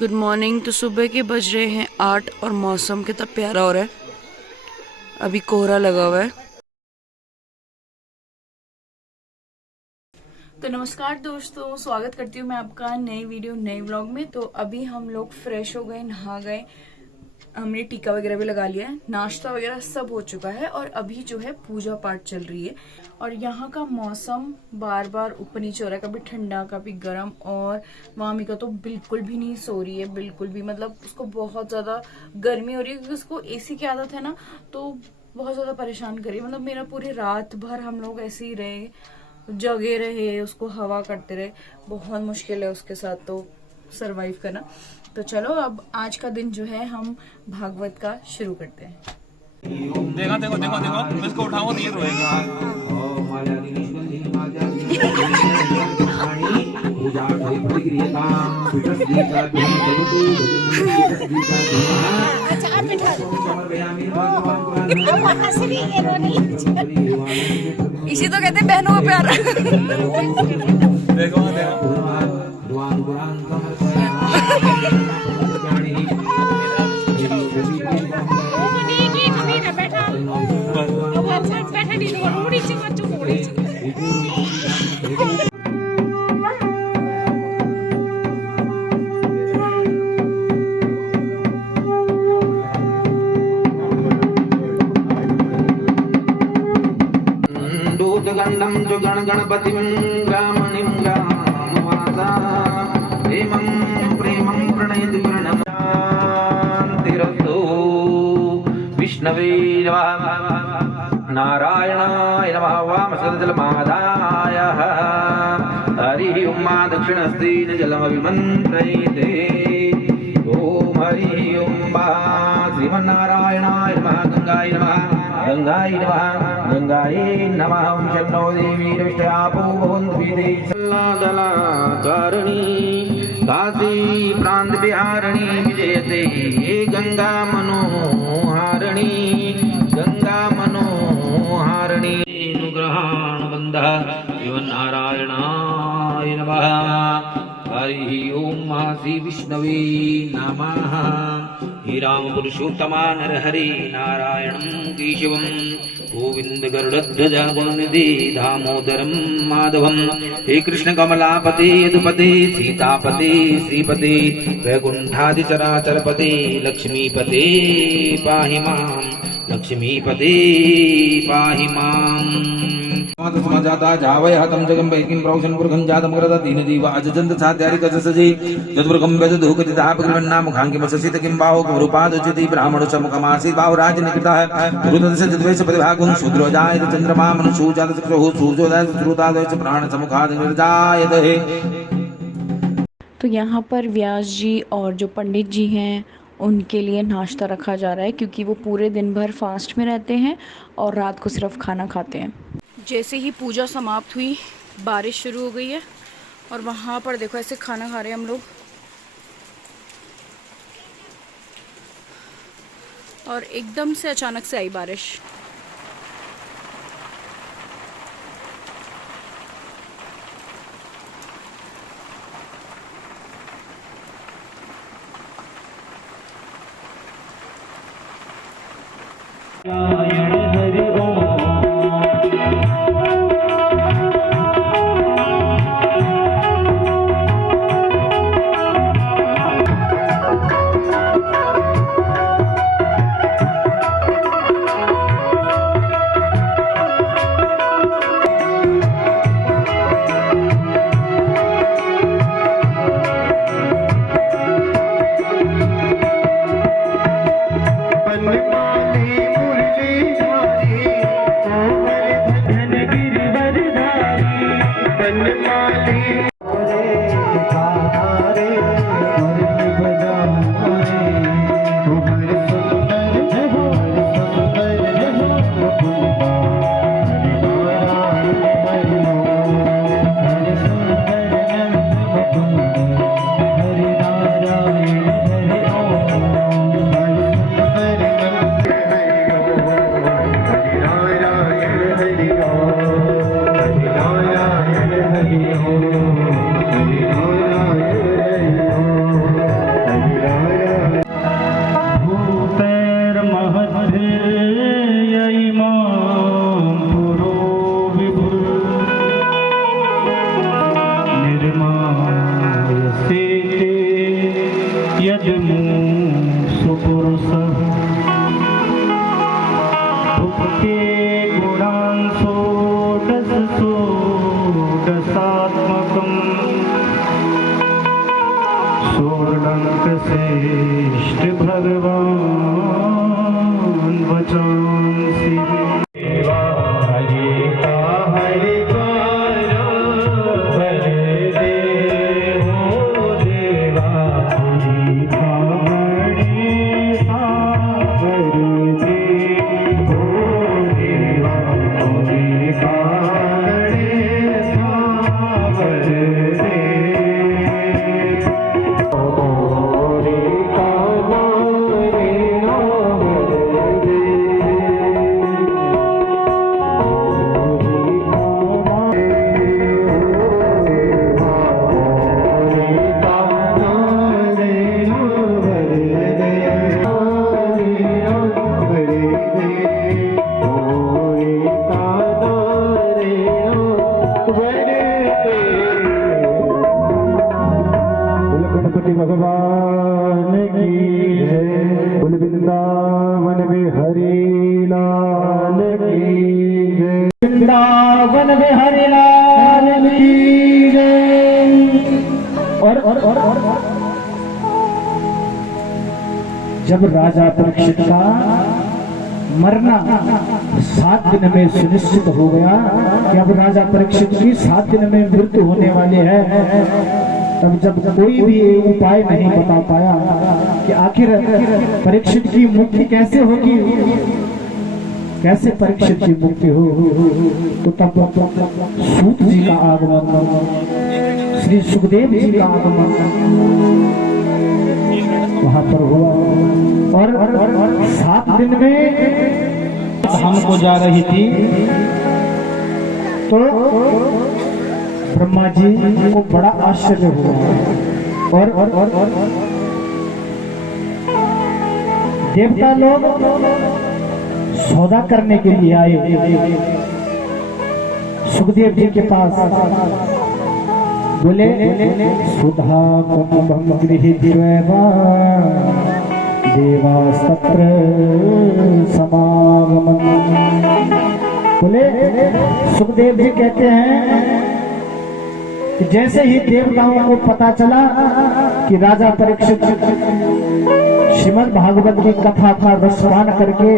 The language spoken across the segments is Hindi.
Good morning. तो सुबह के बज रहे हैं 8 और मौसम कितना प्यारा हो रहा है। अभी कोहरा लगा हुआ है। तो नमस्कार दोस्तों, स्वागत करती हूँ मैं आपका नई वीडियो नए व्लॉग में। तो अभी हम लोग फ्रेश हो गए, नहा गए, हमने टीका वगैरह भी लगा लिया है, नाश्ता वगैरह सब हो चुका है और अभी जो है पूजा पाठ चल रही है। और यहाँ का मौसम बार बार ऊपर नीचे हो रहा है, कभी ठंडा कभी गर्म। और मामी का तो बिल्कुल भी नहीं सो रही है, बिल्कुल भी, मतलब उसको बहुत ज्यादा गर्मी हो रही है क्योंकि उसको एसी की आदत है ना, तो बहुत ज्यादा परेशान करी। मतलब मेरा पूरी रात भर हम लोग ऐसे ही रहे, जगे रहे, उसको हवा करते रहे। बहुत मुश्किल है उसके साथ तो सरवाइव करना। तो चलो अब आज का दिन जो है हम भागवत का शुरू करते हैं। देखो देखो देखो देखो, मैं इसको उठाऊंगा तो ये रोएगा। इसी तो कहते हैं बहनों का प्यार। देखो देखो गंडम जो गण गणपति ग्रामणिं ग्रामवासा प्रेमं प्रेमं प्रणयति प्रणमान्तिरस्तु विष्णवे नमः नारायणाय नमः वामसदजलमादाय हरिः ओं मा दक्षिणस्ति न जलमभिमन्त्रयते ॐ हरिः ओं मा श्रीमन्नारायणाय नमः गंगाय नमः गंगाय नमः गंगायै नमः। ओं शन्नो देवी दृष्ट्यापो भवन्त्विदे सल्लादलाकारणी काशी प्रान्त बिहारिणी विजयते गंगा मनोहारिणी गंगा मनोहारिणी अनुग्रहाण बन्धः श्रीमन्नारायणाय नमः। हरिः ओं श्री विष्णवे नमः। हे राम पुरुषोत्तमा नरहरि नारायणं केशवं गोविंद गरुड़ध्वज गुणनिधि दामोदरं माधवं। हे कृष्ण कमलापते यदुपते सीतापते श्रीपते वैकुंठादिचराचरपते लक्ष्मीपते पाहि मां लक्ष्मीपते पाहि माम्। समाजाता जावय हतम जगम बैकिं प्रौशन पुरखं जातम करदा दीन जीव अजजंत साध्यारि कससजे जदपुरखं बेदुकति तापग्रवन्ना मुखांकिं मससित किं बाहो रूपादुचिति ब्राह्मण समुखमासी बाहो राज निकृतः गुरुदश जद्वेष प्रतिभागुं शूद्रोजायत चंद्रमा मनुषूजात चक्षुः सूर्योदय श्रुतादय प्राण समुखाद निर्जायत है। तो यहाँ पर व्यास जी और जो पंडित जी हैं उनके लिए नाश्ता रखा जा रहा है क्योंकि वो पूरे दिन भर फास्ट में रहते हैं और रात को सिर्फ खाना खाते हैं। जैसे ही पूजा समाप्त हुई बारिश शुरू हो गई है और वहाँ पर देखो ऐसे खाना खा रहे हैं हम लोग। और एकदम से अचानक से आई बारिश। सुपुरुष भुक्ते गुणांसो षोडशात्मकम् सोर्णंक श्रेष्ठ भगवान वचांसि भगवान की जय। बोल वृंदावन बिहारी लाल की जय। वृंदावन बिहारी लाल की जय। और जब राजा परीक्षित का मरना 7 दिन में सुनिश्चित हो गया कि अब राजा परीक्षित की 7 दिन में मृत्यु होने वाली है, तब जब कोई भी उपाय नहीं बता पाया कि आखिर परीक्षित की मुक्ति कैसे होगी, कैसे परीक्षित की मुक्ति हो, तो तब सूत जी का आगमन, श्री सुखदेव जी का आगमन वहां पर हुआ। और 7 दिन में हमको जा रही थी तो ब्रह्मा जी को बड़ा आश्चर्य हुआ और देवता लोग सौदा करने के लिए आए सुखदेव जी के पास। बोले सुधा कुंभम गृहीत्वा देवा सत्र समागमन। बोले सुखदेव जी कहते हैं कि जैसे ही देवताओं को पता चला कि राजा परीक्षित श्रीमद् भागवत की कथा का रसपान करके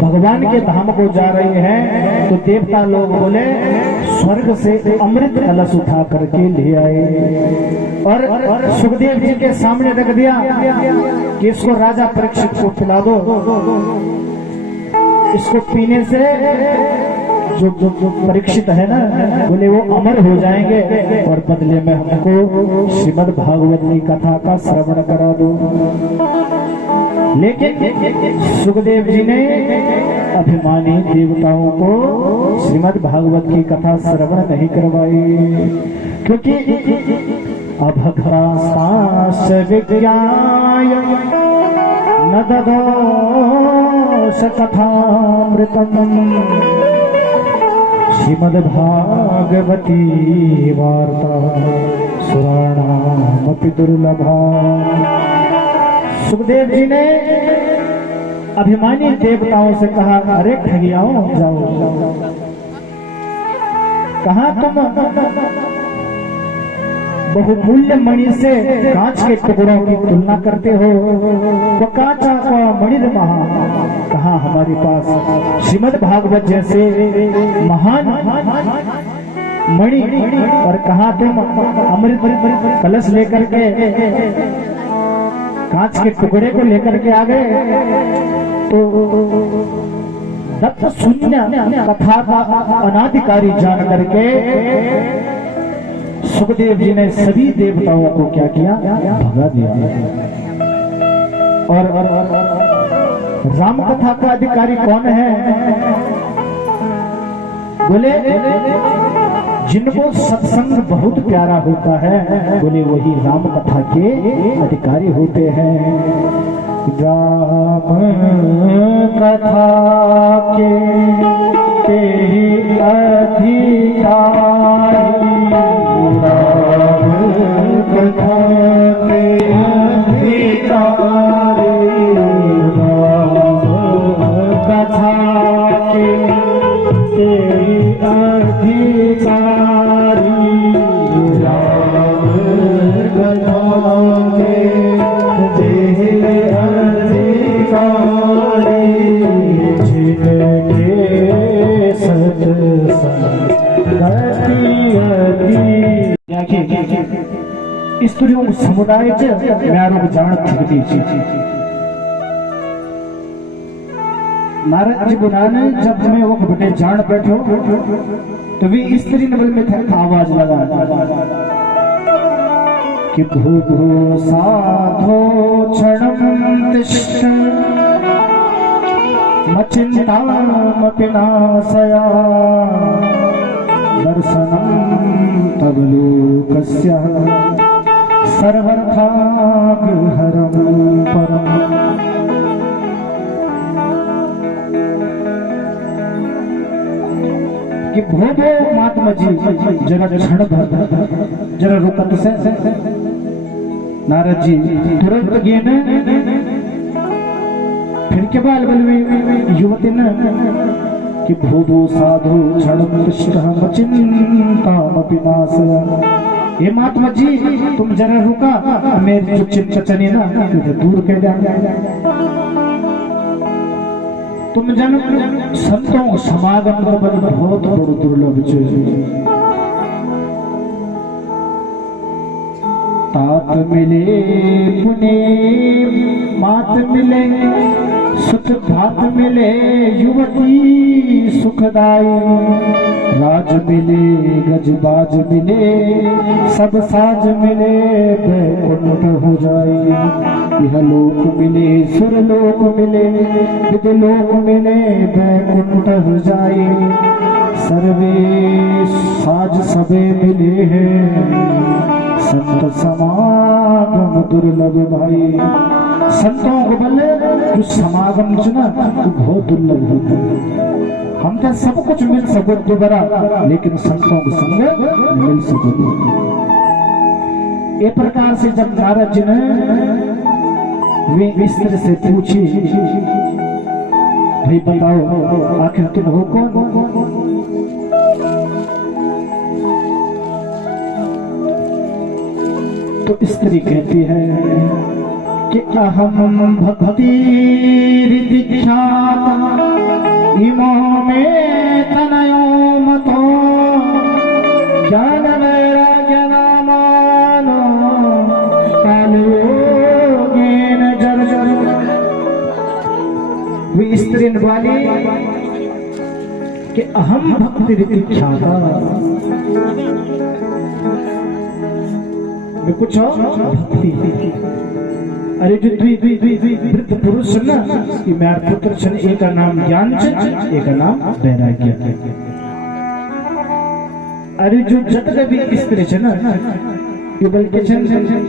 भगवान के धाम को जा रहे हैं, तो देवता लोग बोले स्वर्ग से अमृत कलश उठा करके ले आए और सुखदेव जी के सामने रख दिया कि इसको राजा परीक्षित को पिला दो, इसको पीने से जो परीक्षित है ना, बोले वो अमर हो जाएंगे और बदले में हमको श्रीमद् भागवत की कथा का श्रवण करा दो। लेकिन सुखदेव जी ने अभिमानी देवताओं को श्रीमद् भागवत की कथा श्रवण नहीं करवाई, क्योंकि अभक्तास्ताश्च विज्ञाय न ददोष कथामृतम् श्रीमद्भागवती वार्ता सुराणामपि दुर्लभा। सुखदेव जी ने अभिमानी देवताओं से कहा, अरे ठगियाओ जाओ, कहा तुम बहुमूल्य मणि से कांच के टुकड़ों की तुलना करते हो, तो कांचा का मणिर्महा, कहा हमारे पास श्रीमद् भागवत जैसे महान मणि, और कहा तुम अमृत कलश लेकर के कांच के टुकड़े को लेकर के आ गए। तो दत्त शून्य कथा का अनाधिकारी जान करके सुखदेव जी ने सभी देवताओं को क्या किया, भगा दिया। और राम कथा का अधिकारी कौन है? बोले जिनको सत्संग बहुत प्यारा होता है, बोले वही राम कथा के अधिकारी होते हैं। राम कथा के अधिकारी, राम कथा के अधिकारी स्त्रियों समुदाय च म्यारो जान थकती थी। नारद जी बुलाने जब हमें वो बेटे जान बैठो तो वे स्त्री नवल में थे आवाज लगा कि भू भू साधो क्षणं तिष्ठ मचिन्तामपि नाशया दर्शनं तव लोकस्य सर्वर्थागहरं परम्। कि भोगो महात्मा जी जरा क्षण भर जरा रुकत से नारद जी तुरंत गए न फिर के बाल बल में युवती न कि भोगो साधु क्षण चिंतामपि नाशया। हे महात्मा जी तुम जरा रुका, मेरी जो चिंता चली ना मुझे दूर कर दिया। तुम जन संतों समागम का बल बहुत बड़ो दुर्लभ है। तात मिले पुने मात मिले सुख भात मिले युवती सुखदाई। राज मिले गजबाज मिले सब साज मिले बैकुंठ हो जाए। यह लोक मिले सुर लोक मिले विद लोक मिले बैकुंठ हो जाए। सर्वे साज सबे मिले हैं संत समागम दुर्लभ भाई। संतों को बल्ले जो समागम ना वो बहुत दुर्लभ होता है। हम तो सब कुछ मिल सको दोबारा लेकिन संतों को संग मिल सको। एक प्रकार से जब नारद जी ने वे इस तरह से पूछी भाई बताओ आखिर तुम हो कौन। तो स्त्री कहती है कि अहम भक्ति दीक्षात इमो में तनयो मतो ज्ञान वैराग्य नामानो कालयोगेन जर्जर। वे स्त्री वाली कि अहम भक्ति दीक्षाता में कुछ भक्ति। अरे जो वृद्ध पुरुष ना कि मेरा पुत्र छन एक नाम ज्ञान छन एक नाम वैराग्य। अरे जो जत भी स्त्री छन केवल के छन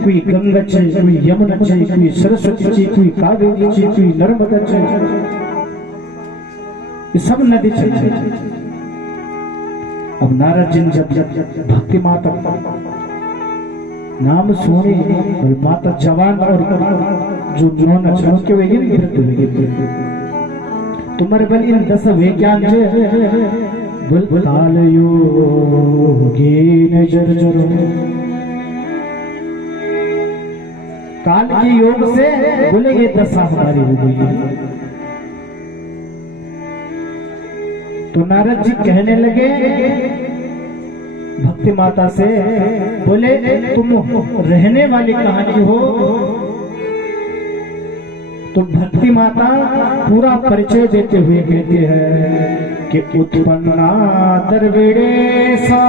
कोई गंगा छे कोई यमुना छे कोई सरस्वती छे कोई कावेरी छे कोई नर्मदा छे ये सब नदी छे। अब नारद जी जब भक्ति माता नाम सुनी और माता जवान और जो नौना छो के वे तुम्हारे बल इन 10 विज्ञान जे काल योगेन जर्जर। काल के योग से बोले ये दशा हमारी हो गई। तो नारद जी कहने लगे भक्ति माता से बोले तुम रहने वाली कहाँ की हो। तो भक्ति माता पूरा परिचय देते हुए कहते हैं कि उत्पन्ना द्रविड़ेशा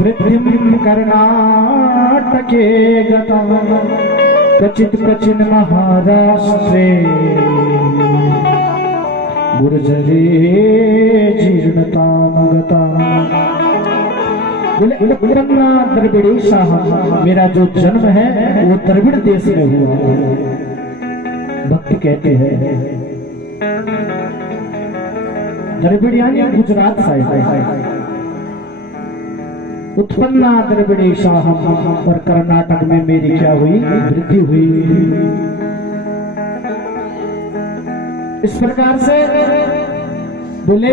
वृद्धिं कर्णाटके गता क्वचित् क्वचिन् महाराष्ट्रे गुर्जरे जीर्णतां गता। बोले उत्पन्ना द्रविड़ेशा मेरा जो जन्म है वो द्रविड़ देश में हुआ। भक्त कहते हैं द्रविड़ यानी गुजरात साइड। उत्पन्ना द्रविड़ेशा और कर्नाटक में मेरी क्या हुई वृद्धि हुई। इस प्रकार से बोले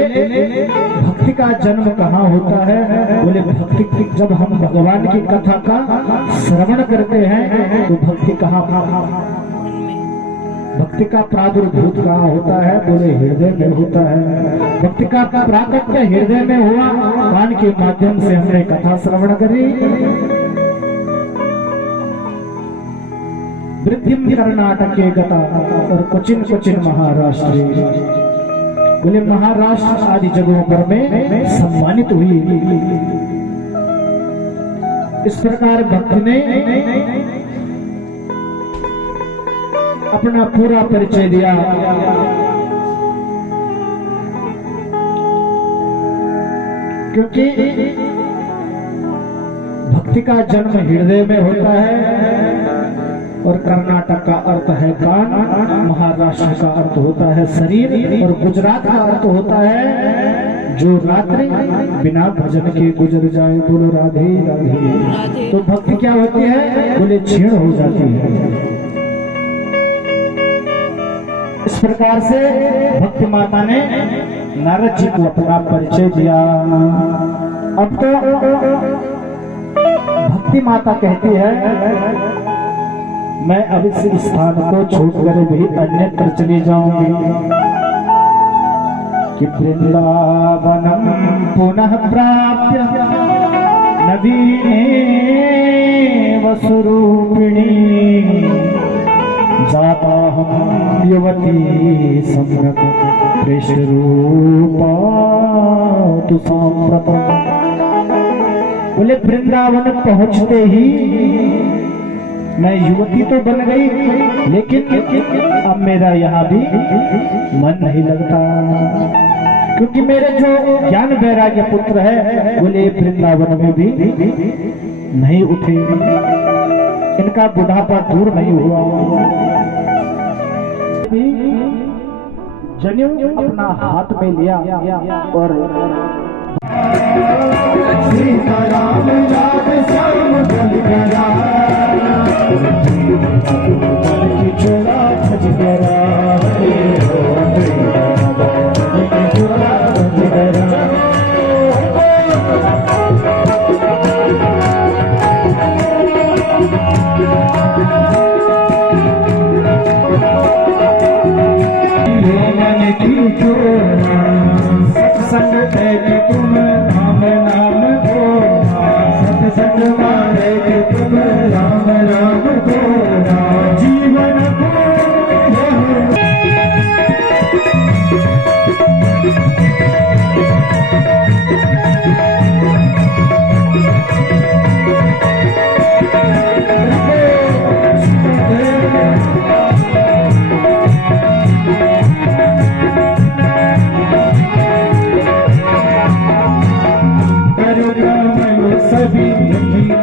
भक्ति का जन्म कहाँ होता है। बोले भक्ति की जब हम भगवान की कथा का श्रवण करते हैं तो भक्ति कहाँ भक्ति का प्रादुर्भूत कहाँ होता है। बोले हृदय में होता है। भक्ति का प्राकट्य हृदय में हुआ। कान के माध्यम से हमने कथा श्रवण करी वृद्धिम कर्नाटके गता और क्वचिन क्वचिन महाराष्ट्र, बोले महाराष्ट्र आदि जगहों पर मैं सम्मानित हुई। इस प्रकार भक्त ने अपना पूरा परिचय दिया। क्योंकि भक्ति का जन्म हृदय में होता है और कर्नाटक का अर्थ है कान, महाराष्ट्र का अर्थ होता है शरीर और गुजरात का अर्थ होता है जो रात्रि बिना भजन के गुजर जाए। बोलो राधे राधे। तो भक्ति क्या होती है? बोले क्षीण हो जाती है। इस प्रकार से भक्ति माता ने नारद जी को अपना परिचय दिया। अब तो भक्ति माता कहती है मैं अब इस स्थान को छोड़कर भी अन्यत्र चली जाऊंगी कि वृंदावनम पुनः प्राप्य नदीने वसुरूपिणी जाता हम युवती सम्यक कृष्ण रूपा तु सांप्रतम। बोले वृंदावन पहुंचते ही मैं युवती तो बन गई, लेकिन अब मेरा यहाँ भी मन नहीं लगता, क्योंकि मेरे जो ज्ञान वैराग्य पुत्र है बोले वृंदावन में भी नहीं उठे, इनका बुढ़ापा दूर नहीं हुआ। जनेऊ अपना हाथ में लिया और सीताराम याद श्याम गल गया, चोला भज गया, चोला भज गया। सत्संग है कि तुम राम नाम को, सत्संग मारे कि तुम राम राम को, जीवन सभी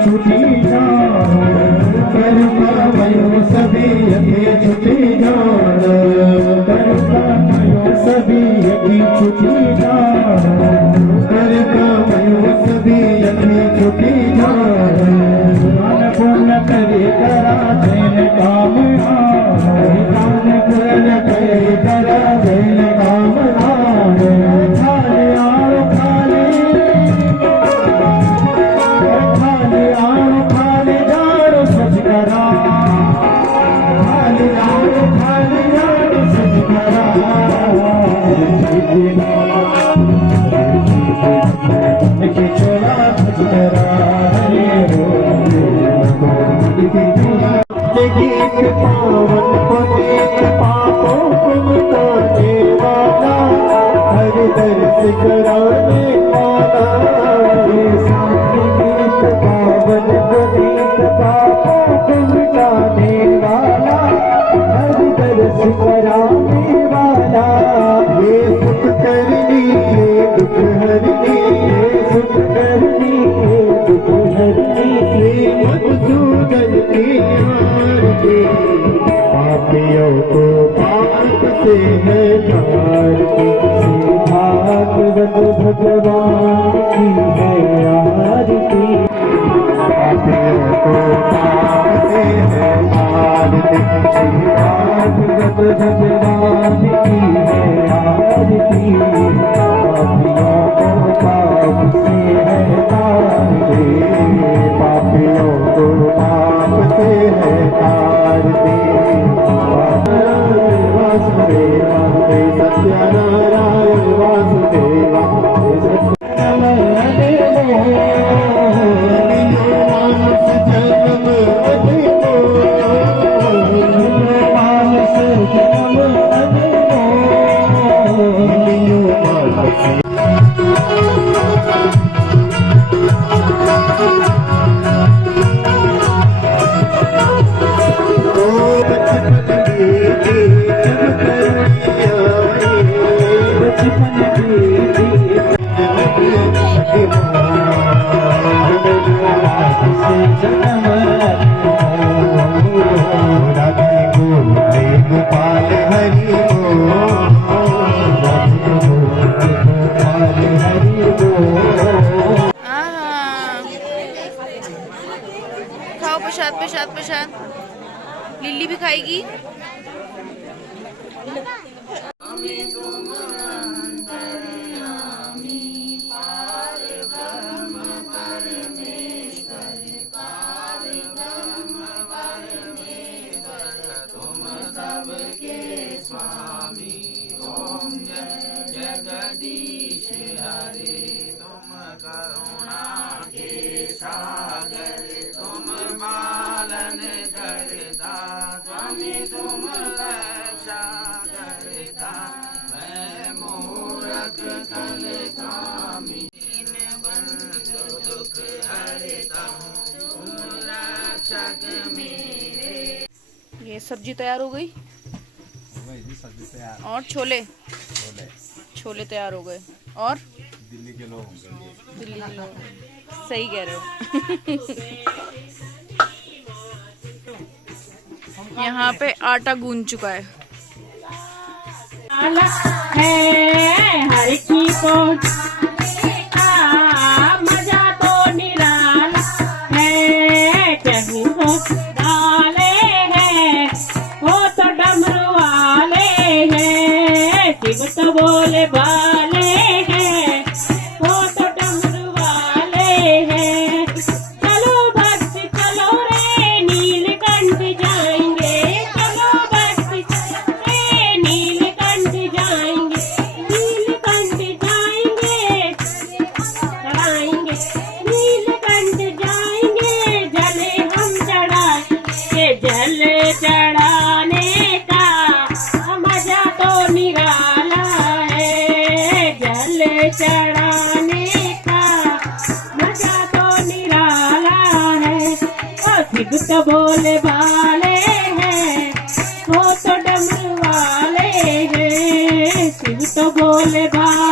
छुट्टी जाओ, सभी छुट्टी जाओ, सभी छुट्टी जाओ, सभी छुट्टी जाओ। पुण्य करे करा देन काम, पुण्य करे करा देन काम। भगवान की है आरती, पापियों को पाप से है आरती, भगवान की है आरती, पापियों को पाप से है आरती, पापियों को पाप से है आरती। गोपाल हरि खाओ प्रसाद प्रसाद प्रसाद। लिल्ली भी खाएगी। जगदीश हरे तुम करुणा के सागर, तुम पालन करता स्वामी, तुम रक्षा करता। मैं मूरख कल कामी, बंधु दुख हरता हूँ, तुम रक्षक मेरे। ये सब्जी तैयार हो गई और छोले छोले तैयार हो गए। और दिल्ली के लोग होंगे, दिल्ली के लोग, सही कह रहे हो। यहाँ पे आटा गूंद चुका है। हर की को मजा तो निराला है, चहु को डाले हैं वो तो डमरू वाले हैं, शिव तो बोले वाले हैं वो तो डमरू वाले हैं। चलो भक्ति चलो रे नीलकंठ जाएंगे, चलो भक्ति चलो रे नीलकंठ जाएंगे, नीलकंठ जाएंगे चढ़ाएंगे, नीलकंठ जाएंगे जले हम चढ़ाएंगे। जल चढ़ाने का मजा तो निराला है, जल चढ़ाने का मजा तो निराला है। शिव तो बोले वाले हैं वो तो डमरू वाले हैं, शिव तो बोले वाले